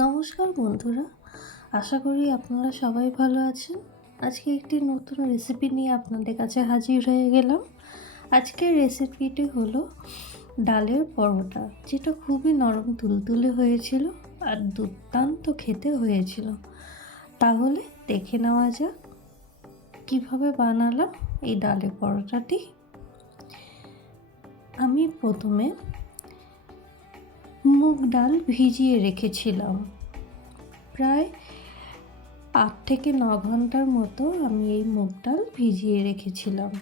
নমস্কার বন্ধুরা, আশা করি আপনারা সবাই ভালো আছেন। আজকে একটি নতুন রেসিপি নিয়ে আপনাদের কাছে হাজির হয়ে গেলাম। আজকের রেসিপিটি হলো ডালের পরোটা, যেটা খুবই নরম তুলতুলে হয়েছিল আর দুর্দান্ত খেতে হয়েছিল। তাহলে দেখে নেওয়া যাক কীভাবে বানালাম এই ডালের পরোটাটি। আমি প্রথমে মুগ ডাল ভিজিয়ে রেখেছিলাম। প্রায় 8 থেকে 9 ঘন্টার মতো আমি এই মুগ ডাল ভিজিয়ে রেখেছিলাম।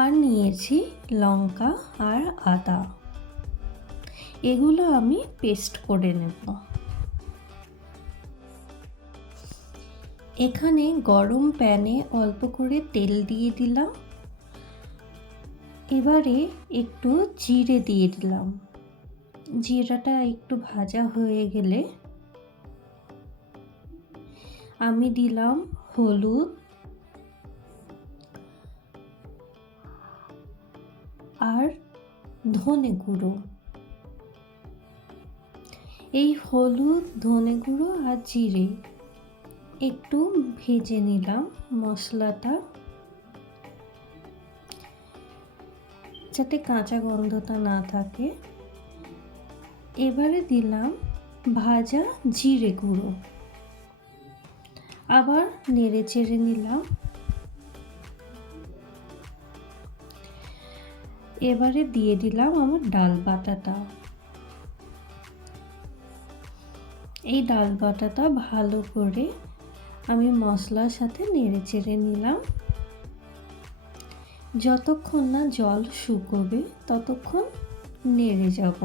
আর নিয়েছি লঙ্কা আর আদা, এগুলো আমি পেস্ট করে নেব। এখানে গরম প্যানে অল্প করে তেল দিয়ে দিলাম। এবারে একটু জিরে দিয়ে দিলাম। জিরাটা একটু ভাজা হয়ে গেলে আমি দিলাম হলুদ আর ধনে গুঁড়ো। এই হলুদ, ধনে গুঁড়ো আর জিরে একটু ভেজে নিলাম মশলাটা, যাতে কাঁচা গন্ধটা না থাকে। এবারে দিলাম ভাজা জিরে গুঁড়ো, আবার নেড়ে চেড়ে নিলাম। এবারে দিয়ে দিলাম আমার ডাল বাটাটা। এই ডাল বাটাটা ভালো করে আমি মশলার সাথে নেড়ে চেড়ে নিলাম। যতক্ষণ না জল শুকোবে ততক্ষণ নেড়ে যাব।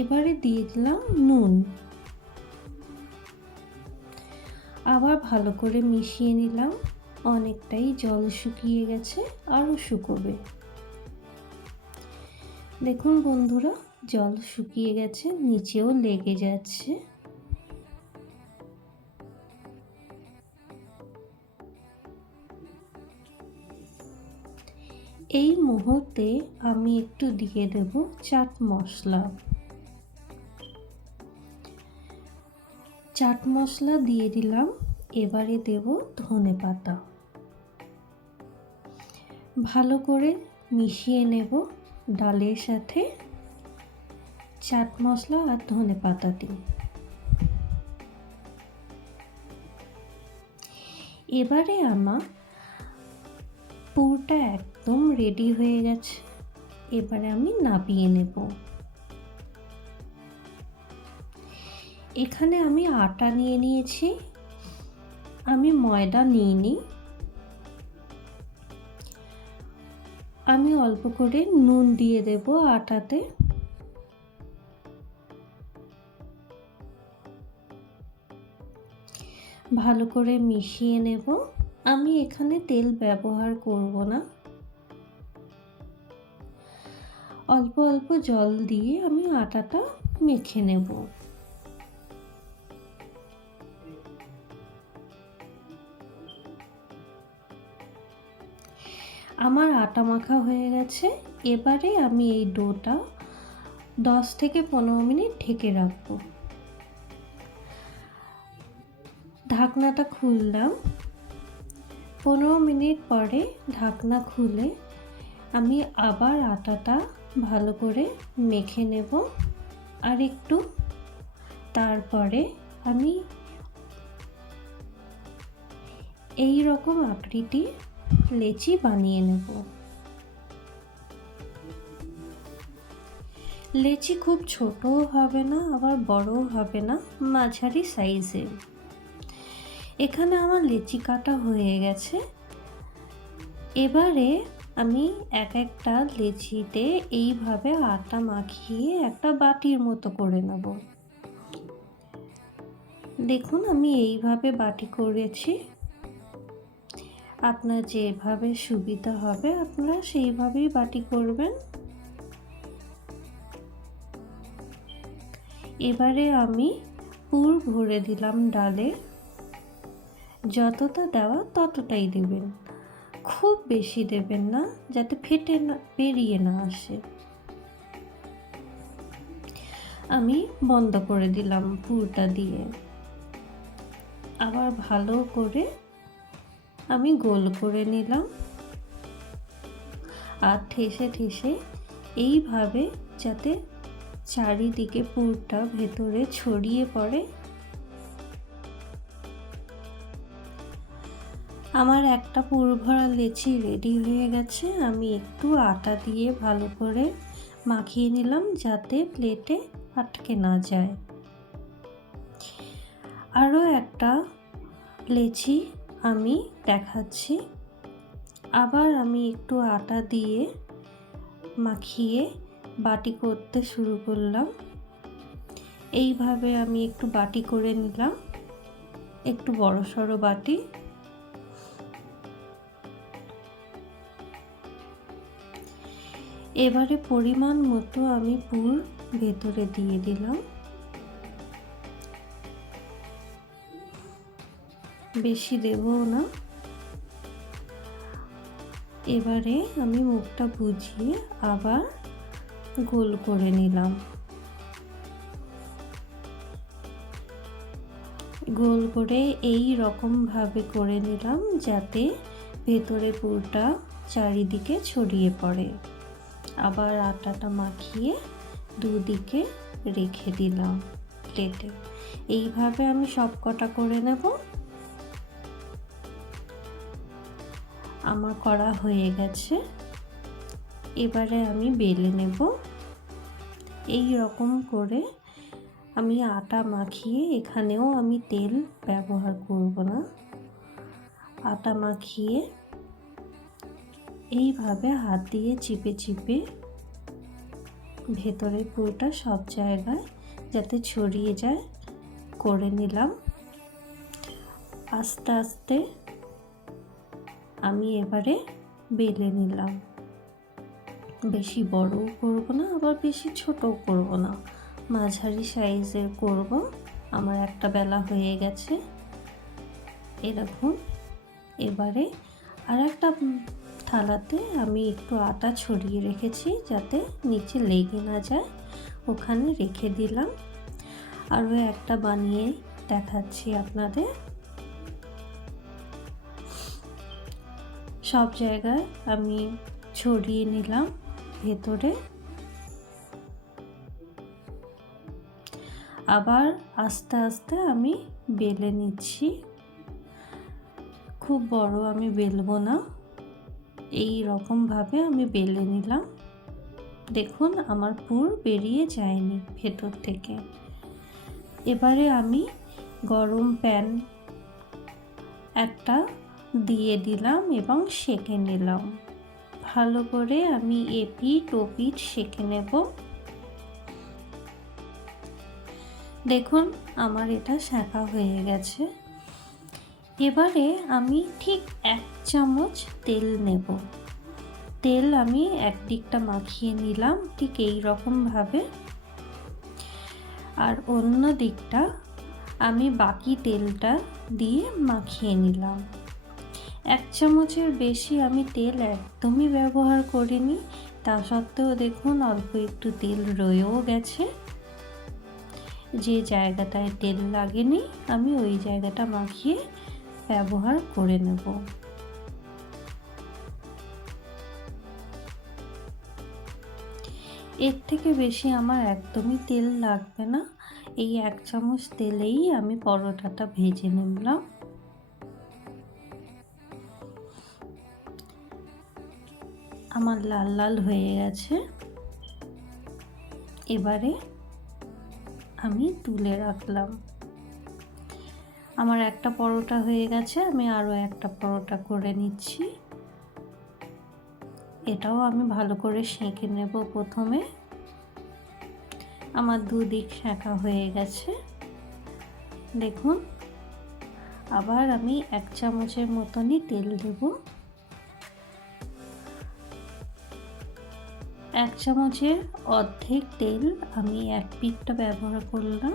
এবারে দিয়ে দিলাম নুন, আবার ভালো করে মিশিয়ে নিলাম। অনেকটাই জল শুকিয়ে গেছে, আরও শুকোবে। দেখুন বন্ধুরা, জল শুকিয়ে গেছে, নিচেও লেগে যাচ্ছে। এই মুহূর্তে আমি একটু দিয়ে দেব চাট মশলা। চাট মশলা দিয়ে দিলাম। এবারে দেব ধনে পাতা। ভালো করে মিশিয়ে নেব ডালের সাথে চাট মশলা আর ধনে পাতাটি। এবারে আমার পুরটা একদম রেডি হয়ে গেছে। এবারে আমি নামিয়ে নেব। এখানে আমি আটা নিয়ে নিয়েছি, আমি ময়দা নিইনি। আমি অল্প করে নুন দিয়ে দেব আটাতে। ভালো করে মিশিয়ে নেব। আমি এখানে তেল ব্যবহার করব না। অল্প অল্প জল দিয়ে আমি আটাটা মেখে নেব। আমার আটা মাখা হয়ে গেছে। এবারে আমি এই ডোটা 10 থেকে 15 মিনিট ঢেকে রাখব। ঢাকনাটা খুললাম। 15 মিনিট পরে ঢাকনা খুলে আমি আবার আটাটা ভালো করে মেখে নেব আর একটু। তারপরে আমি এই রকম আকৃতি লেচি বানিয়ে নেব। লেচি খুব ছোটও হবে না, আবার বড়ও হবে না, মাঝারি সাইজের। এখানে আমার লেচি কাটা হয়ে গেছে। এবারে আমি এক একটা লেচিতে এইভাবে আটা মাখিয়ে একটা বাটির মতো করে নেব। দেখুন আমি এইভাবে বাটি করেছি। আপনার যেভাবে সুবিধা হবে আপনারা সেইভাবেই বাটি করবেন। এবারে আমি পুর ভরে দিলাম ডালে। যতটা দেওয়া ততটাই দেবেন, খুব বেশি দেবেন না, যাতে ফেটে না বেরিয়ে না আসে। আমি বন্ধ করে দিলাম পুরটা দিয়ে। আবার ভালো করে আমি গোল করে নিলাম আর ঠেসে ঠেসে এইভাবে যাতে চারিদিকে পুরটা ভেতরে ছড়িয়ে পড়ে। আমার একটা পুর ভরা লেচি রেডি হয়ে গেছে। আমি একটু আটা দিয়ে ভালো করে মাখিয়ে নিলাম যাতে প্লেটে আটকে না যায়। আরও একটা লেচি আমি দেখাচ্ছি। আবার আমি একটু আটা দিয়ে মাখিয়ে বাটি করতে শুরু করলাম। এইভাবে আমি একটু বাটি করে নিলাম, একটু বড় সড়ো বাটি। এবারে পরিমাণ মতো আমি পুর ভেতরে দিয়ে দিলাম। বেশি দেবো না। এবারে আমি মুখটা বুজিয়ে আবার গোল করে নিলাম। গোল করে এই রকম ভাবে করে নিলাম যাতে ভেতরে পুরটা চারিদিকে ছড়িয়ে পড়ে। আবার আটাটা মাখিয়ে দুদিকে রেখে দিলাম প্লেটে। এইভাবে আমি সব কটা করে নেব। আমার করা হয়ে গেছে। এবারে আমি বেলে নেব। এই রকম করে আমি আটা মাখিয়ে, এখানেও আমি তেল ব্যবহার করব না, আটা মাখিয়ে এইভাবে হাত দিয়ে চিপে চিপে ভেতরে পুরোটা সব জায়গায় যাতে ছড়িয়ে যায় করে নিলাম। আস্তে আস্তে আমি এবারে বেলে নিলাম। বেশি বড়ও করব না, আবার বেশি ছোটও করব না, মাঝারি সাইজের করব। আমার একটা বেলা হয়ে গেছে এরকম। এবারে আর একটা থালাতে আমি একটু আটা ছড়িয়ে রেখেছি যাতে নিচে লেগে না যায়, ওখানে রেখে দিলাম। আরও একটা বানিয়ে দেখাচ্ছি আপনাদের। সব জায়গায় আমি ছড়িয়ে নিলাম ভেতরে। আবার আস্তে আস্তে আমি বেলে নিচ্ছি। খুব বড় আমি বেলবো না, এই রকম ভাবে আমি বেলে নিলাম। দেখুন আমার পুর বেরিয়ে যায়নি ভেতর থেকে। এবারে আমি গরম প্যান একটা দিয়ে দিলাম এবং সেঁকে নিলাম। ভালো করে আমি এপিঠ ওপিঠ সেঁকে নেব। দেখুন আমার এটা সেঁকা হয়ে গেছে। এবারে আমি ঠিক 1 চামচ তেল নেব। তেল আমি একদিকটা মাখিয়ে নিলাম ঠিক এই রকম ভাবে, আর অন্য দিকটা আমি বাকি তেলটা দিয়ে মাখিয়ে নিলাম। 1 চামচের বেশি আমি তেল একদমই ব্যবহার করিনি, তা সত্ত্বেও দেখুন অল্প একটু তেল রয়েও গেছে। যে জায়গাটায় তেল লাগেনি আমি ওই জায়গাটা মাখিয়ে ব্যবহার করে নেব। এর থেকে বেশি আমার একদমই তেল লাগবে না। এই 1 চামচ তেলেই আমি পরোটাটা ভেজে নিলাম। আমার লাল লাল হয়ে গেছে। এবারে আমি তুলে রাখলাম। আমার একটা পরোটা হয়ে গেছে, আমি আরও একটা পরোটা করে নিচ্ছি। এটাও আমি ভালো করে সেঁকে নেব প্রথমে। আমার দুদিক সেঁকা হয়ে গেছে দেখুন। আবার আমি 1 চামচের মতনই তেল দেব। 1 চামচের অর্ধেক তেল আমি এক পিঠটা ব্যবহার করলাম,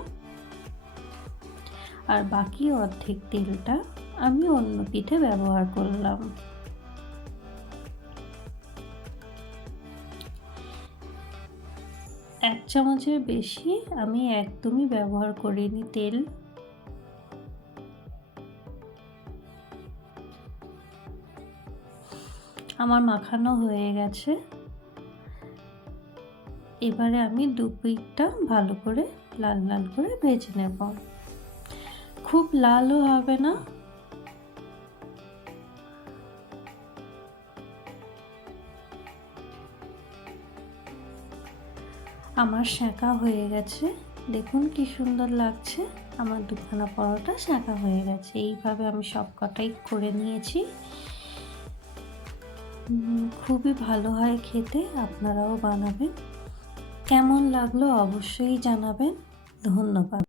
আর বাকি অর্ধেক তেলটা আমি অন্য পিঠে ব্যবহার করলাম। 1 চামচের বেশি আমি একদমই ব্যবহার করিনি তেল। আমার মাখানো হয়ে গেছে। এবারে আমি 2 পিঠটা ভালো করে লাল লাল করে ভেজে নেব। খুব লালও হবে না, আমার সেঁকা হয়ে গেছে। দেখুন কি সুন্দর লাগছে, আমার দুখানা পরোটা সেঁকা হয়ে গেছে। এইভাবে আমি সবকটাই করে নিয়েছি। খুবই ভালো হয় খেতে, আপনারাও বানাবেন। কেমন লাগলো অবশ্যই জানাবেন। ধন্যবাদ।